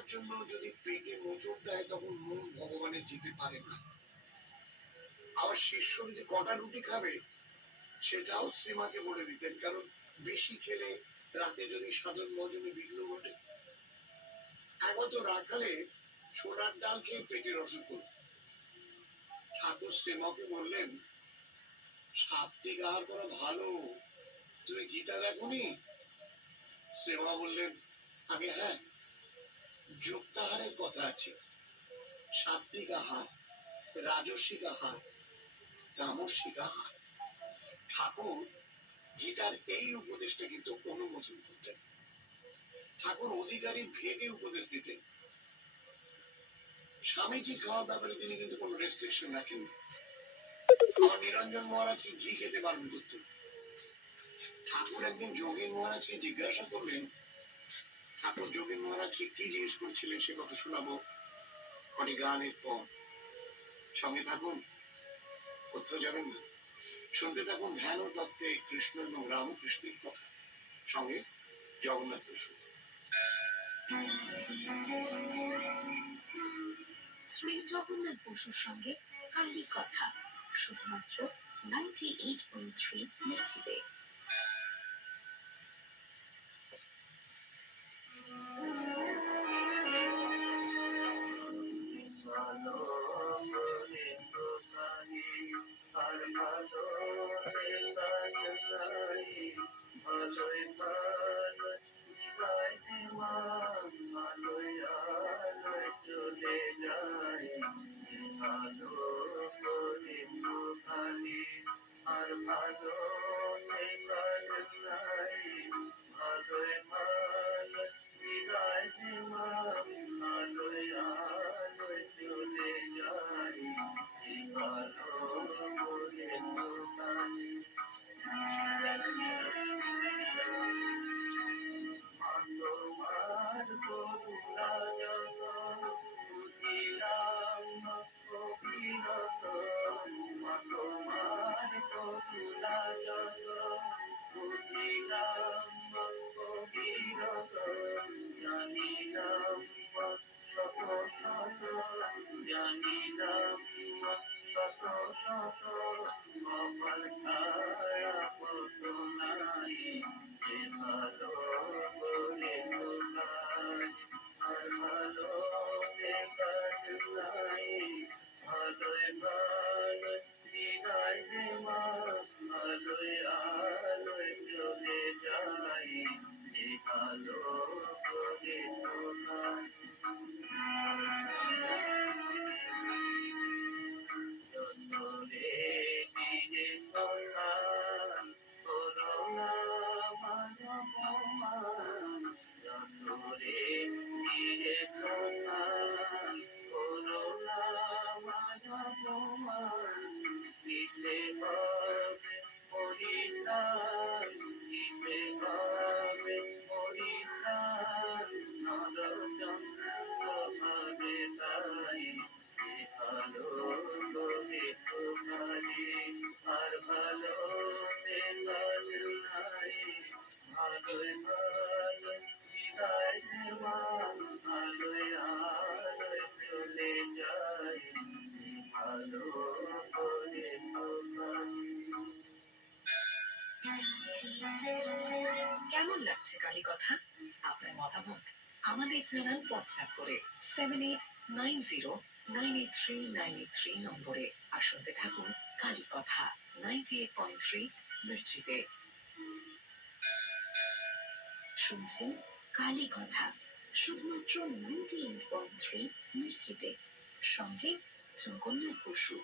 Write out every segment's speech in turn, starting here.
খাওয়ার জন্য যদি পেটে মোচড় দেয় তখন মন ভগবানের যেতে পারে না। আবার শিষ্য যদি কটা রুটি খাবে সেটাও শ্রীমাকে বলে দিতেন, কারণ বেশি খেলে রাতে যদি সাধন ভজনে বিঘ্ন ঘটে। একবার তো রাখালে ছোলার ডাল খেয়ে পেটের অসুখ হল। ঠাকুর শ্রীমাকে বললেন, সাত্বিক আহার করা ভালো, তুমি গীতা দেখোনি? শ্রীমা বললেন, আগে হ্যাঁ, যুক্তাহারের কথা আছে, সাত্বিক আহার, রাজস্বিক আহার, তামসিক আহার। ঠাকুর গীতার এই উপদেশটা কিন্তু অনুমোদন করতেন। ঠাকুর অধিকারী ভেবে উপদেশ দিতেন। স্বামীজি খাওয়ার ব্যাপারে তিনি কিন্তু কোনো রেস্ট্রিকশন রাখেন। আমার নিরঞ্জন মহারাজকে ঘি খেতে বারণ করতেন। ঠাকুর একদিন যোগীন মহারাজকে জিজ্ঞাসা করলেন, ঠাকুর যোগীন মহারাজকে কি জিজ্ঞেস করছিলেন সে কথা শোনাবো কটি গানের পর। সঙ্গে থাকুন, কোথাও যাবেন না, শুনতে থাকুন ধ্যান ও তত্ত্বে কৃষ্ণ এবং রামকৃষ্ণের কথা, সঙ্গে জগন্নাথ বসু। শ্রী জগন্নাথ বসুর সঙ্গে কালী কথা, শুধুমাত্র 98.3 মির্চিতে। কেমন লাগছে কালী কথা? আপনার মতামত আমাদের জানান হোয়াটসঅ্যাপ করে 7890983983 নম্বরে। আর শুনতে থাকুন কালী কথা 98.3 মির্চিতে। শুনছেন কালী কথা শুধুমাত্র 98.3 মির্চিতে, সঙ্গে জগন্নাথ বসু।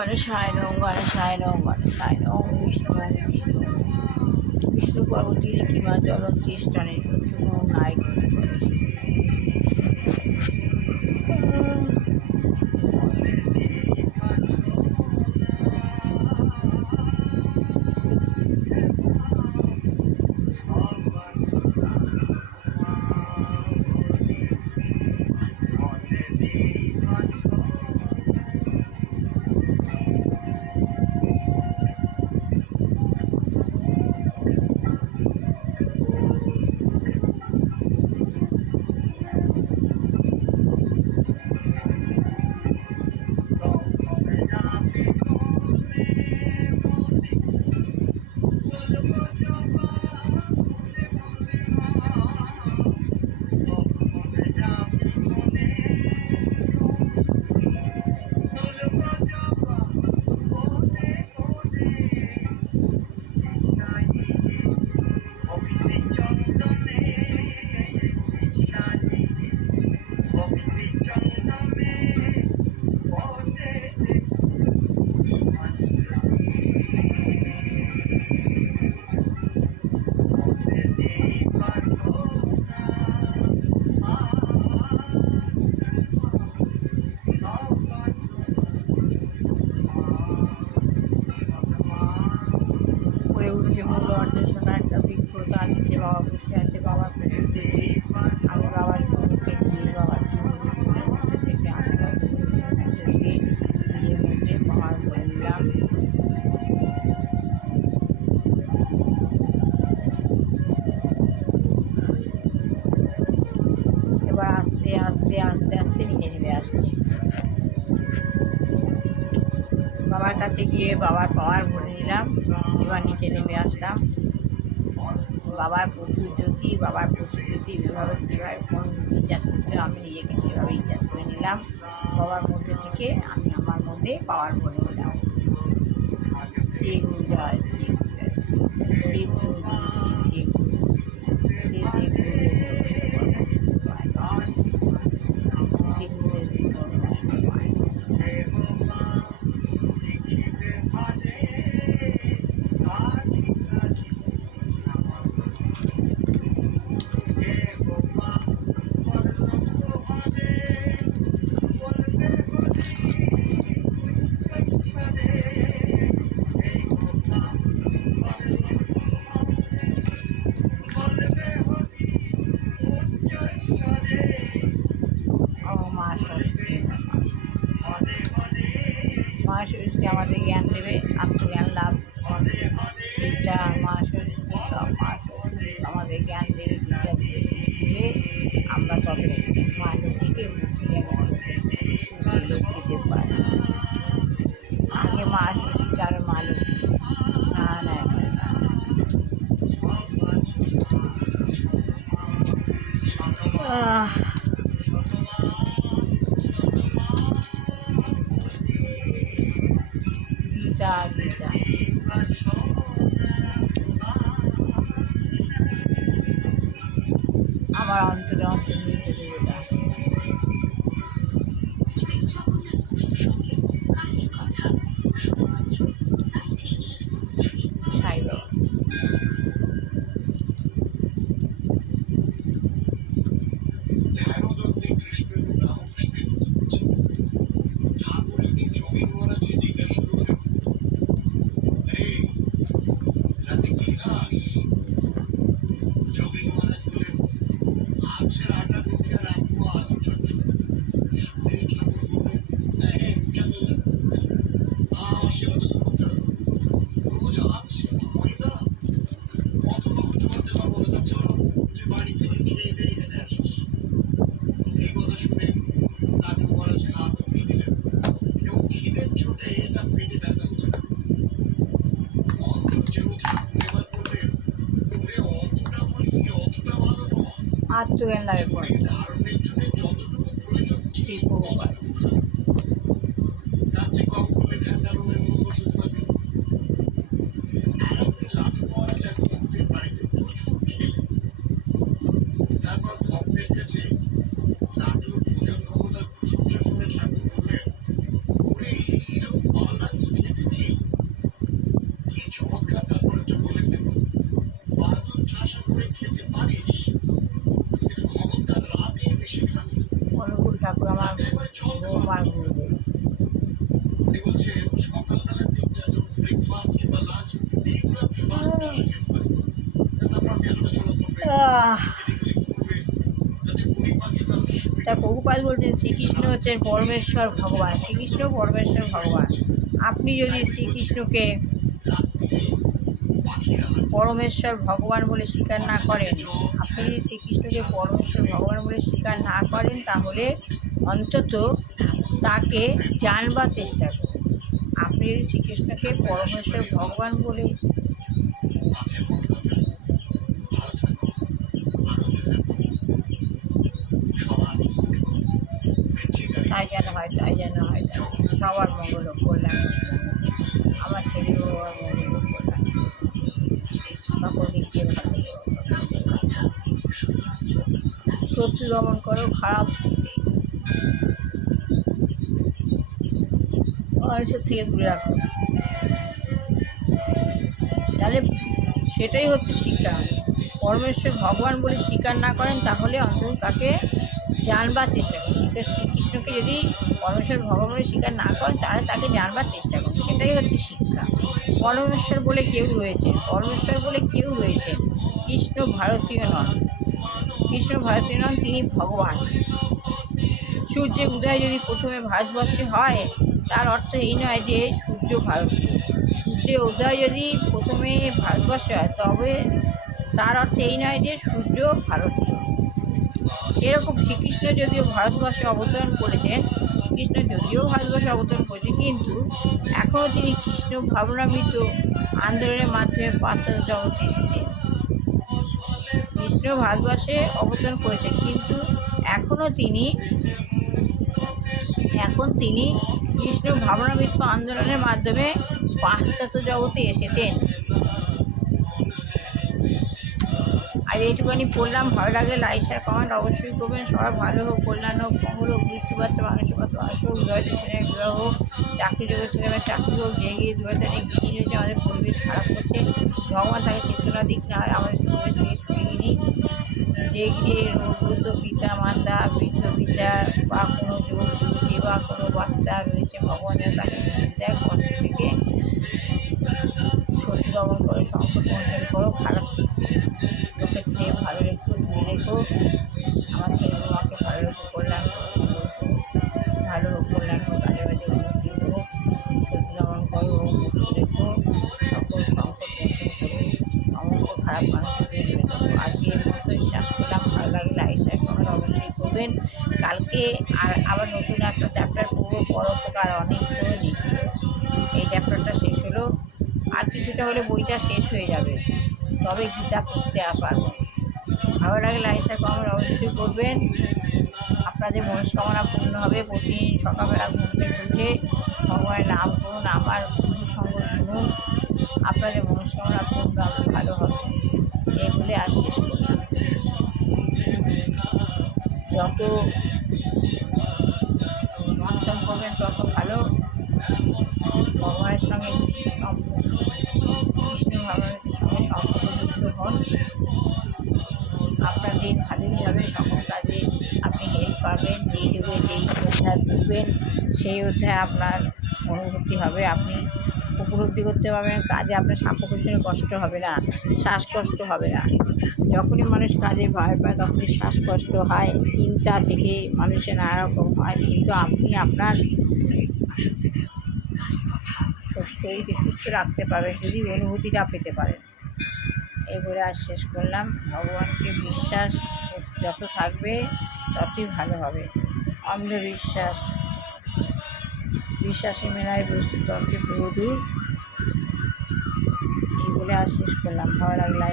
গণেশায় নম গণেশায় নম গণেশায় নম বিষ্ণু বিষ্ণু বিষ্ণু পর্বতী কিমা চলন্তি স্থানে নাই গতি করে। উপরে উঠে মূল অন্বেষণা একটা বৃক্ষ, তার নিচে বাবা বসে আছে, বাবার পুজো দেবে। আমি বাবার সঙ্গে গিয়ে বাবার মধ্যে থেকে আমি গিয়ে নিজের মধ্যে পাহাড় করে নিলাম। এবার আস্তে আস্তে আস্তে আস্তে নিচে নেমে আসছি। বাবার কাছে গিয়ে বাবার পাওয়ার ভরে নিলাম। এবার নিচে নেমে আসলাম। বাবার প্রচুর জ্যোতি, বাবার প্রচুর জ্যোতি, এভাবে কীভাবে কোন রিচার্জ করতে আমি নিজেকে সেভাবে রিচার্জ করে নিলাম। বাবার মধ্যে থেকে আমি আমার মধ্যে পাওয়ার ভরে নিলাম। শিব জয় শিব জয় শিব শিব শিব শিব শিব মা ষষ্ঠী আমাদের জ্ঞান দেবে, আত্মজ্ঞান লাভ, বিদ্যা মা ষষ্ঠী সব মা ষষ্ঠী আমাদের জ্ঞান দেবে, বিদ্যা দিবে। আমরা তবে মা লক্ষ্মীকে মুক্তি জ্ঞান সে লক্ষ্মীতে পাই। আগে মা ষষ্ঠী তার মা লক্ষ্মী না না গীতা গীতা আমার অন্তরে অন্তর্নিহিত দেবতা। সাই বাবা ধ্যানদত্তে কৃষ্ণের রামকৃষ্ণের কথা বলছে। ঠাকুর একদিন যোগী মহারাজকে জিজ্ঞাসা করলেন, রে রাতে কি খাস? যোগী মহারাজ বললেন, আছে আটা রুটি আর এক পোয়া আলু চচ্চড়ি। শুনেই ঠাকুর বললেন, আমার সেবা তো করতে হবে। রোজ আছে ময়দা কত রকম চলতে পারবো না, তার জন্য যে বাড়ি থেকে খেয়ে দিয়ে এখানে আসিস। এই কথা শুনে লাটু মহারাজ খাওয়া কমিয়ে দিলেন এবং খিদের চোটে তার পেটে ব্যথা হতে লাগলো। অন্তর যেন ঠাকুর এবার বললেন, ওরে অতটা বলি অতটা ভালো নয়। আত্মজ্ঞান লাভের পর শরীর ধারণের জন্য যতটুকু প্রয়োজন ঠিক ভগবান ততটুকু খাবে। তার চেয়ে কম করলে ধ্যান ধারণের মন বসাতে পারবে না। আরেকদিন লাটু মহারাজ এক ভক্তের বাড়িতে প্রচুর খেলেন। তারপর ভক্তের কাছে লাটুর ভোজন ক্ষমতার প্রশংসা শুনে ঠাকুর বললেন, ওরে এইরকম পাল্লা আমার গুরুদেব। উনি বলছেন সকালবেলার দিকটা যখন ব্রেকফাস্ট কিংবা লাঞ্চ এইগুলো আপনি বানানোটা শিখতে পারেন, তারপর আপনি আলোচনা করবেন, আহ, এদিক ওদিক ঘুরবেন, যাতে পরিপাকের আপনি তা সুবিধা প্রভুপাদ বলছেন শ্রীকৃষ্ণ হচ্ছেন পরমেশ্বর ভগবান, শ্রীকৃষ্ণ পরমেশ্বর ভগবান। আপনি যদি শ্রীকৃষ্ণকে রাত্রিরে পাখিরা পরমেশ্বর ভগবান বলে স্বীকার না করেন, আপনি যদি শ্রীকৃষ্ণকে পরমেশ্বর ভগবান বলে স্বীকার না করেন, তাহলে অন্তত তাকে জানবার চেষ্টা করুন। আপনি যদি শ্রীকৃষ্ণকে পরমেশ্বর ভগবান বলে মাথায় পড়বে, ভালো থাকুন, আনন্দে থাকুন, সবার মঙ্গল করুন, তাই যেন হয়, তাই যেন হয়, সবার মঙ্গল হোক, কল্যাণ হোক। আমার ছেলে বাবার মঙ্গল হোক, কল্যাণ হোক। সকল দিক দিয়ে ভালো হোক। শত্রু দমন করো, খারাপ মানুষের থেকে দূরে রাখো, তাহলে সেটাই হচ্ছে শিক্ষা। পরমেশ্বর ভগবান বলে স্বীকার না করেন, তাহলে অন্তত তাকে জানবার চেষ্টা করুন। শ্রীকৃষ্ণকে যদি পরমেশ্বর ভগবান বলে স্বীকার না করেন, তাহলে তাকে জানবার চেষ্টা করুন, সেটাই হচ্ছে শিক্ষা। পরমেশ্বর বলে কেউ রয়েছেন, পরমেশ্বর বলে কেউ রয়েছেন। কৃষ্ণ ভারতীয় নন, কৃষ্ণ ভারতীয় নন, তিনি ভগবান। সূর্যের উদয় যদি প্রথমে ভারতবর্ষে হয়, তার অর্থ এই নয় যে সূর্য ভারতীয়। সূর্যের উদয় যদি প্রথমে ভারতবর্ষে হয়, তবে তার অর্থ এই নয় যে সূর্য ভারতীয়। সেরকম শ্রীকৃষ্ণ যদিও ভারতবর্ষে অবতরণ করেছেন, শ্রীকৃষ্ণ যদিও ভারতবর্ষে অবতরণ করেছেন, কিন্তু এখনও তিনি কৃষ্ণ ভাবনামৃত আন্দোলনের মাধ্যমে পাশ্চাত্য জগতে এসেছেন। কৃষ্ণ ভারতবর্ষে অবতরণ করেছেন, কিন্তু এখন তিনি কৃষ্ণ ভাবনামৃত আন্দোলনের মাধ্যমে পাশ্চাত্য জগতে এসেছেন। আর এইটুখানি পড়লাম, ভালো লাগলে লাইক শেয়ার কমেন্ট অবশ্যই করবেন। সবার ভালো হোক, কল্যাণ হোক, মঙ্গল হোক, বুঝতে পারছে মানুষের কত মানুষ হোক, বিবাহিত ছেলেমেয়ের বিবাহ হোক, চাকরিযোগ্য ছেলেমেয়ের চাকরি হোক। যে গিয়ে বিবাহিত অনেক বিঘ্ন হয়েছে, আমাদের পরিবেশ খারাপ করছে, ভগবান তাকে চেতনা দিক, না হয় আমাদের পরিবেশ থেকে সরিয়ে নিই। যে গিয়ে রোগগ্রস্ত পিতা মাতা, বৃদ্ধ পিতা বা কোনো যুবক যুবতী বা কোনো বাচ্চা রয়েছে, ভগবান যেন তাকে দেখ, কষ্ট থেকে শত্রু দমন করে, সংকট মোচন করো, খারাপ লোকের থেকে ভালো রেখো, দূরে রেখো। আমার ছেলে বৌমাকে ভালো রেখো, কল্যাণ ভালো হোক, কল্যাণ হোক, কাজে বাজে উন্নতি হোক, শত্রু দমন করো, মুক্ত রেখো, সকল সংকট মোচন করো, সমস্ত খারাপ মানুষের থেকে দূরে থাকো। আজকে এর মতো শেষ করলাম, ভালো লাগলে লাইক শেয়ার কমেন্ট অবশ্যই করবেন। কালকে আবার নতুন একটা চ্যাপ্টার পড়বো, পরোপকার অনেক নেই। এই চ্যাপ্টারটা শেষ হলো, আর কিছুটা হলে বইটা শেষ হয়ে যাবে, তবে গীতা পড়তে পারবো। ভালো লাগে লাইক শেয়ার কমেন্ট অবশ্যই করবেন। আপনাদের মনস্কামনা পূর্ণ হবে। প্রতিদিন সকালবেলা ঘুম থেকে উঠে ভগবানের নাম করুন, আমার গুরুর সঙ্গ শুনুন, আপনাদের মনস্কামনা পূর্ণ হবে, ভালো হবে। এই বলে আর শেষ করলাম। যত মন্থন করবেন তত ভালো। ভগবানের সঙ্গে কৃষ্ণ ভগবানের সঙ্গে সম্পর্কযুক্ত হন, আপনার দিন ভালোই হবে। সকল কাজে আপনি হেল্প পাবেন, যেই যুগে যেই অধ্যায় পড়বেন সেই অধ্যায় আপনার অনুভূতি হবে, আপনি উপলব্ধি করতে পারবেন। কাজে আপনার সাফল্যের কষ্ট হবে না, শ্বাসকষ্ট হবে না। যখনই মানুষ কাজে ভয় পায়, তখনই শ্বাসকষ্ট হয়, চিন্তা থেকে মানুষের নানা রকম হয়, কিন্তু আপনি আপনার শরীরকে সুস্থ রাখতে পারবেন যদি অনুভূতিটা পেতে পারেন। এবারে আর শেষ করলাম। ভগবানকে বিশ্বাস যত থাকবে ততই ভালো হবে। অন্ধবিশ্বাস, বিশ্বাসী মেলায় বস্তুতন্ত্রে বহুদূর। এই বলে আর শেষ করলাম। ভালো লাগলে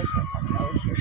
অবশ্যই।